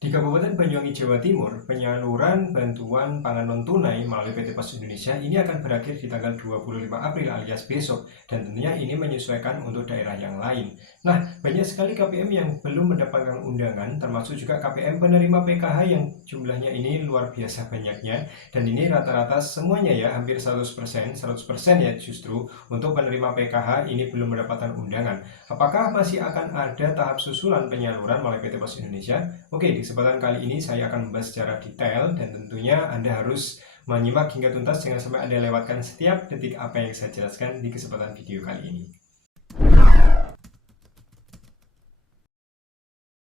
Di Kabupaten Banyuwangi, Jawa Timur, penyaluran bantuan pangan non-tunai melalui PT Pos Indonesia ini akan berakhir di tanggal 25 April alias besok, dan tentunya ini menyesuaikan untuk daerah yang lain. Nah, banyak sekali KPM yang belum mendapatkan undangan, termasuk juga KPM penerima PKH yang jumlahnya ini luar biasa banyaknya, dan ini rata-rata semuanya ya, hampir 100%, 100% ya justru, untuk penerima PKH ini belum mendapatkan undangan. Apakah masih akan ada tahap susulan penyaluran melalui PT Pos Indonesia? Oke, di kesempatan kali ini saya akan membahas secara detail, dan tentunya Anda harus menyimak hingga tuntas, jangan sampai Anda lewatkan setiap detik apa yang saya jelaskan di kesempatan video kali ini.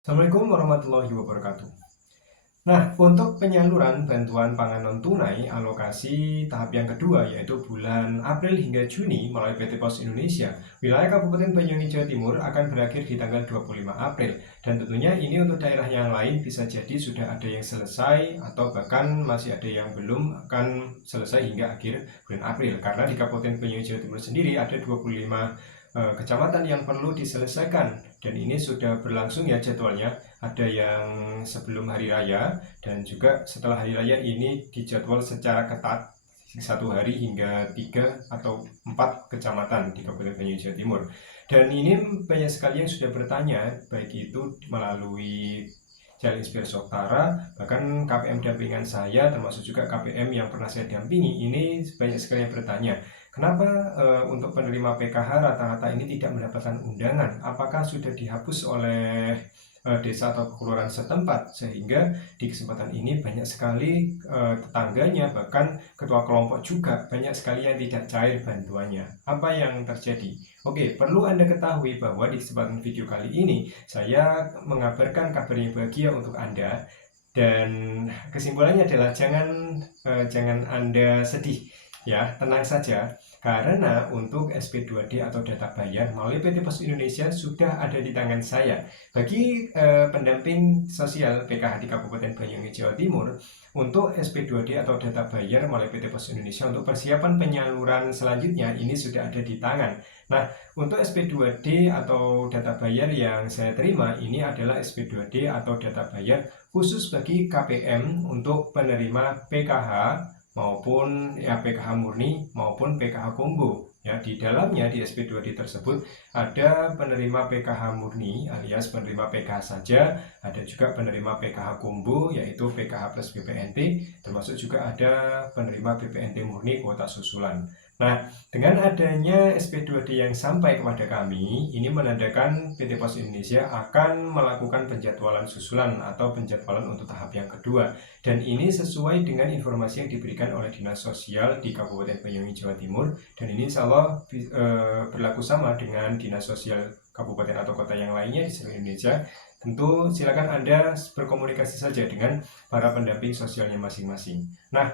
Assalamualaikum warahmatullahi wabarakatuh. Nah, untuk penyaluran bantuan pangan non-tunai alokasi tahap yang kedua, yaitu bulan April hingga Juni melalui PT Pos Indonesia, wilayah Kabupaten Banyuwangi, Jawa Timur akan berakhir di tanggal 25 April. Dan tentunya ini untuk daerah yang lain bisa jadi sudah ada yang selesai atau bahkan masih ada yang belum akan selesai hingga akhir bulan April. Karena di Kabupaten Banyuwangi, Jawa Timur sendiri ada 25 kecamatan yang perlu diselesaikan, dan ini sudah berlangsung ya jadwalnya. Ada yang sebelum hari raya dan juga setelah hari raya ini dijadwal secara ketat 1 hari hingga 3 atau 4 kecamatan di Kabupaten Banyuwangi, Jawa Timur. Dan ini banyak sekali yang sudah bertanya, baik itu melalui Jalan Inspirasi Oktara, bahkan KPM dampingan saya, termasuk juga KPM yang pernah saya dampingi, ini banyak sekali yang bertanya, kenapa untuk penerima PKH rata-rata ini tidak mendapatkan undangan? Apakah sudah dihapus oleh desa atau kelurahan setempat, sehingga di kesempatan ini banyak sekali tetangganya, bahkan ketua kelompok juga banyak sekali yang tidak cair bantuannya. Apa yang terjadi? Oke, perlu Anda ketahui bahwa di kesempatan video kali ini saya mengabarkan kabar yang bahagia untuk Anda, dan kesimpulannya adalah jangan Anda sedih ya, tenang saja. Karena untuk SP2D atau data bayar melalui PT Pos Indonesia sudah ada di tangan saya. Bagi pendamping sosial PKH di Kabupaten Banyuwangi, Jawa Timur, untuk SP2D atau data bayar melalui PT Pos Indonesia untuk persiapan penyaluran selanjutnya ini sudah ada di tangan. Nah, untuk SP2D atau data bayar yang saya terima ini adalah SP2D atau data bayar khusus bagi KPM untuk penerima PKH maupun ya PKH murni maupun PKH combo. Ya, di dalamnya di SP2D tersebut ada penerima PKH murni alias penerima PKH saja, ada juga penerima PKH combo yaitu PKH plus BPNT, termasuk juga ada penerima BPNT murni kuota susulan. Nah, dengan adanya SP2D yang sampai kepada kami, ini menandakan PT Pos Indonesia akan melakukan penjadwalan susulan atau penjadwalan untuk tahap yang kedua. Dan ini sesuai dengan informasi yang diberikan oleh Dinas Sosial di Kabupaten Banyuwangi, Jawa Timur. Dan ini insya Allah berlaku sama dengan Dinas Sosial Kabupaten atau kota yang lainnya di seluruh Indonesia. Tentu silakan Anda berkomunikasi saja dengan para pendamping sosialnya masing-masing. Nah,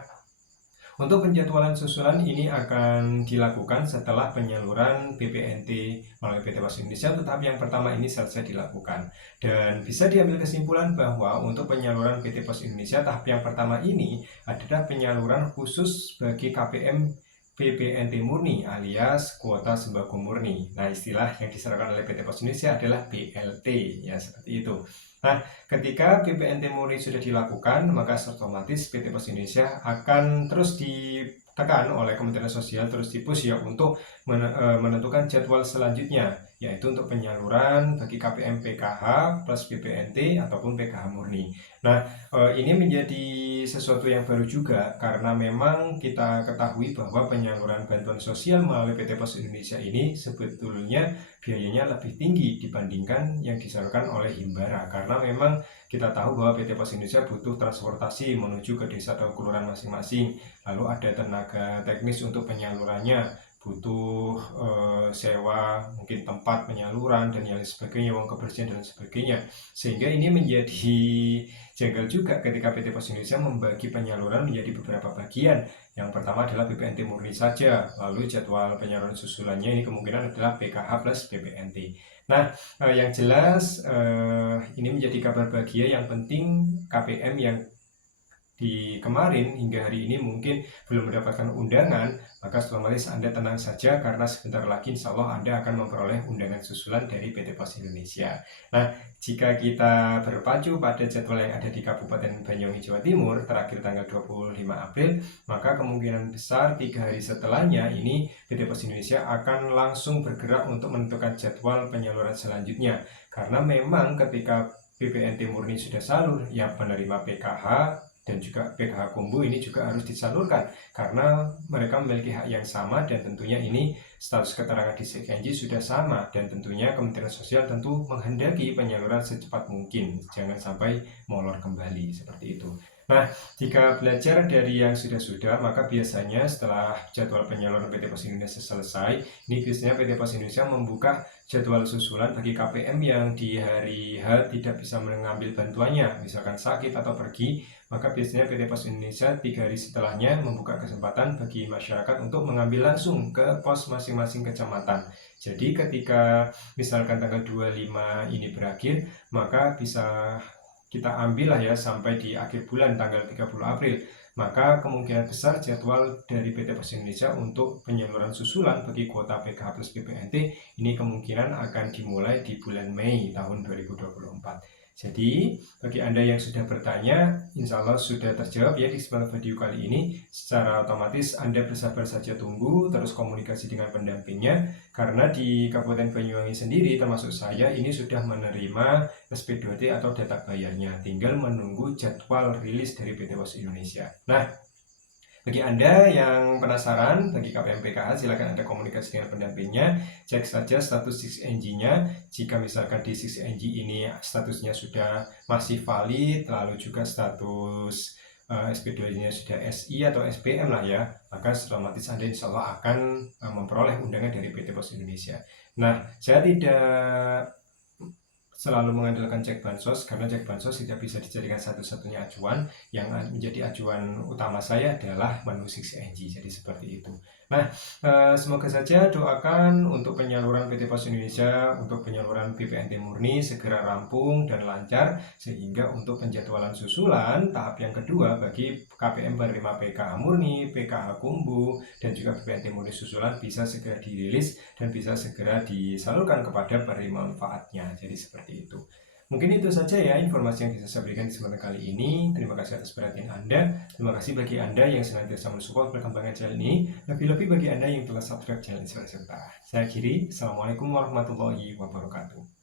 untuk penjadwalan susulan ini akan dilakukan setelah penyaluran BPNT melalui PT Pos Indonesia untuk tahap yang pertama ini selesai dilakukan. Dan bisa diambil kesimpulan bahwa untuk penyaluran PT Pos Indonesia tahap yang pertama ini adalah penyaluran khusus bagi KPM BPNT murni alias kuota sembako murni. Nah, istilah yang diserahkan oleh PT Pos Indonesia adalah BLT, ya seperti itu. Nah, ketika BPNT murni sudah dilakukan, maka otomatis PT Pos Indonesia akan terus ditekan oleh Kementerian Sosial, terus dipush ya untuk menentukan jadwal selanjutnya, yaitu untuk penyaluran bagi KPM PKH plus BPNT ataupun PKH murni. Nah, ini menjadi sesuatu yang baru juga karena memang kita ketahui bahwa penyaluran bantuan sosial melalui PT Pos Indonesia ini sebetulnya biayanya lebih tinggi dibandingkan yang disalurkan oleh Himbara, karena memang kita tahu bahwa PT Pos Indonesia butuh transportasi menuju ke desa atau kelurahan masing-masing, lalu ada tenaga teknis untuk penyalurannya, butuh sewa mungkin tempat penyaluran dan yang sebagainya, uang kebersihan dan sebagainya, sehingga ini menjadi janggal juga ketika PT Pos Indonesia membagi penyaluran menjadi beberapa bagian. Yang pertama adalah BPNT murni saja, lalu jadwal penyaluran susulannya ini kemungkinan adalah PKH plus BPNT. Nah, yang jelas ini menjadi kabar bahagia yang penting KPM yang di kemarin hingga hari ini mungkin belum mendapatkan undangan, maka otomatis Anda tenang saja karena sebentar lagi insya Allah Anda akan memperoleh undangan susulan dari PT Pos Indonesia. Nah, jika kita berpacu pada jadwal yang ada di Kabupaten Banyuwangi, Jawa Timur, terakhir tanggal 25 April, maka kemungkinan besar 3 hari setelahnya ini PT Pos Indonesia akan langsung bergerak untuk menentukan jadwal penyaluran selanjutnya. Karena memang ketika BPNT murni sudah salur, yang penerima PKH dan juga PKH Kombo ini juga harus disalurkan karena mereka memiliki hak yang sama dan tentunya ini status keterangan di CKNJ sudah sama dan tentunya Kementerian Sosial tentu menghendaki penyaluran secepat mungkin, jangan sampai molor kembali seperti itu. Nah, jika belajar dari yang sudah-sudah, maka biasanya setelah jadwal penyaluran PT Pos Indonesia selesai, ini biasanya PT Pos Indonesia membuka jadwal susulan bagi KPM yang di hari H tidak bisa mengambil bantuannya, misalkan sakit atau pergi, maka biasanya PT Pos Indonesia 3 hari setelahnya membuka kesempatan bagi masyarakat untuk mengambil langsung ke pos masing-masing kecamatan. Jadi ketika misalkan tanggal 25 ini berakhir, maka bisa kita ambil lah ya sampai di akhir bulan tanggal 30 April. Maka kemungkinan besar jadwal dari PT Pos Indonesia untuk penyaluran susulan bagi kuota PKH plus BPNT ini kemungkinan akan dimulai di bulan Mei tahun 2024. Jadi, bagi Anda yang sudah bertanya, insya Allah sudah terjawab ya di kesempatan video kali ini. Secara otomatis Anda bersabar saja tunggu, terus komunikasi dengan pendampingnya. Karena di Kabupaten Banyuwangi sendiri, termasuk saya, ini sudah menerima SP2T atau data bayarnya. Tinggal menunggu jadwal rilis dari PT Pos Indonesia. Nah, bagi Anda yang penasaran, bagi KPM PKH, silakan Anda komunikasi dengan pendampingnya, cek saja status 6NG-nya. Jika misalkan di 6NG ini statusnya sudah masih valid, lalu juga status SP2-nya sudah SI atau SPM lah ya, maka otomatis Anda insya Allah akan memperoleh undangan dari PT Pos Indonesia. Nah, saya tidak selalu mengandalkan cek bansos karena cek bansos tidak bisa dijadikan satu-satunya acuan. Yang menjadi acuan utama saya adalah menu 6NG, jadi seperti itu. Nah, semoga saja doakan untuk penyaluran PT Pos Indonesia untuk penyaluran BPNT murni segera rampung dan lancar, sehingga untuk penjadwalan susulan tahap yang kedua bagi KPM penerima PKH murni, PKH Kombo, dan juga BPNT murni susulan bisa segera dirilis dan bisa segera disalurkan kepada penerima manfaatnya. Jadi seperti itu. Mungkin itu saja ya informasi yang bisa saya berikan di kesempatan kali ini. Terima kasih atas perhatian Anda. Terima kasih bagi Anda yang senantiasa mensupport perkembangan channel ini. Lebih-lebih bagi Anda yang telah subscribe channel ini serta. Saya akhiri. Assalamualaikum warahmatullahi wabarakatuh.